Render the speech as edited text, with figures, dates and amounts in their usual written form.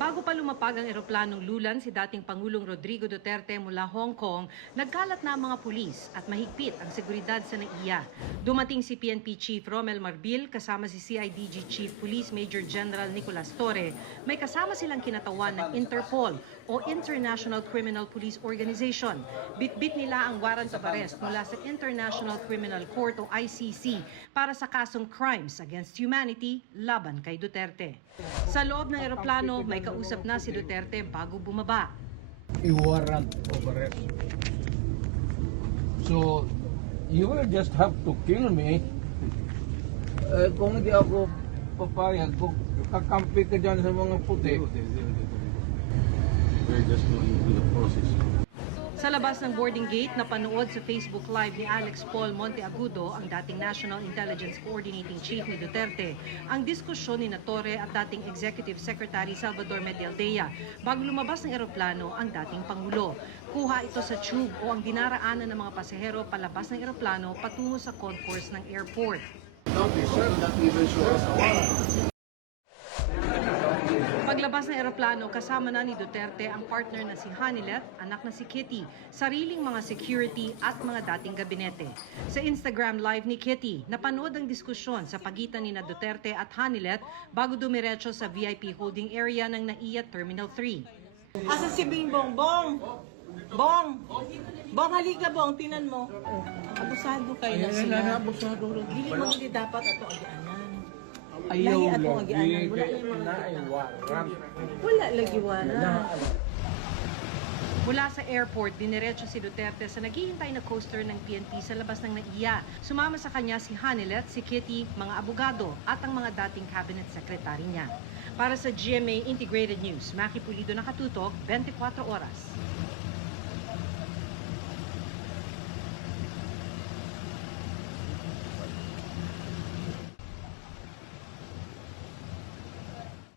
Bago pa lumapag ang eroplanong lulan si dating Pangulong Rodrigo Duterte mula Hong Kong, nagkalat na ang mga pulis at mahigpit ang seguridad sa NAIA. Dumating si PNP Chief Romel Marbil kasama si CIDG Chief Police Major General Nicolas Torre. May kasama silang kinatawan ng Interpol o International Criminal Police Organization. Bitbit nila ang warrant of arrest mula sa International Criminal Court o ICC para sa kasong crimes against humanity laban kay Duterte. Sa loob ng eroplano, may kausap na si Duterte bago bumaba. I-warrant of arrest. So, you will just have to kill me. Kung hindi ako papayag, kung kakampi ka dyan sa mga puti. We're just going through the process. Sa labas ng boarding gate, napanood sa Facebook Live ni Alex Paul Monteagudo, ang dating National Intelligence Coordinating Chief ni Duterte, ang diskusyon ni Torre at dating Executive Secretary Salvador Medialdea bago lumabas ng eroplano ang dating Pangulo. Kuha ito sa tube o ang dinaraanan ng mga pasahero palabas ng eroplano patungo sa concourse ng airport. Paglabas ng eroplano, kasama na ni Duterte ang partner na si Hanilet, anak na si Kitty, sariling mga security at mga dating gabinete. Sa Instagram live ni Kitty, napanood ang diskusyon sa pagitan ni Duterte at Hanilet bago dumiretso sa VIP holding area ng NAIA Terminal 3. Asa si Bingbong? Bong! Bong! Bong, halika Bong, tinan mo. Abusado kayo na sila. Dili mo hindi dapat ato agianan. Lahi ato agianan. Wala na yung mga wala lagi wala. Mula sa airport, diniretso si Duterte sa naghihintay na coaster ng PNP sa labas ng NAIA. Sumama sa kanya si Hanilet, si Kitty, mga abogado at ang mga dating cabinet secretary niya. Para sa GMA Integrated News, Maki Pulido, nakatutok, 24 oras.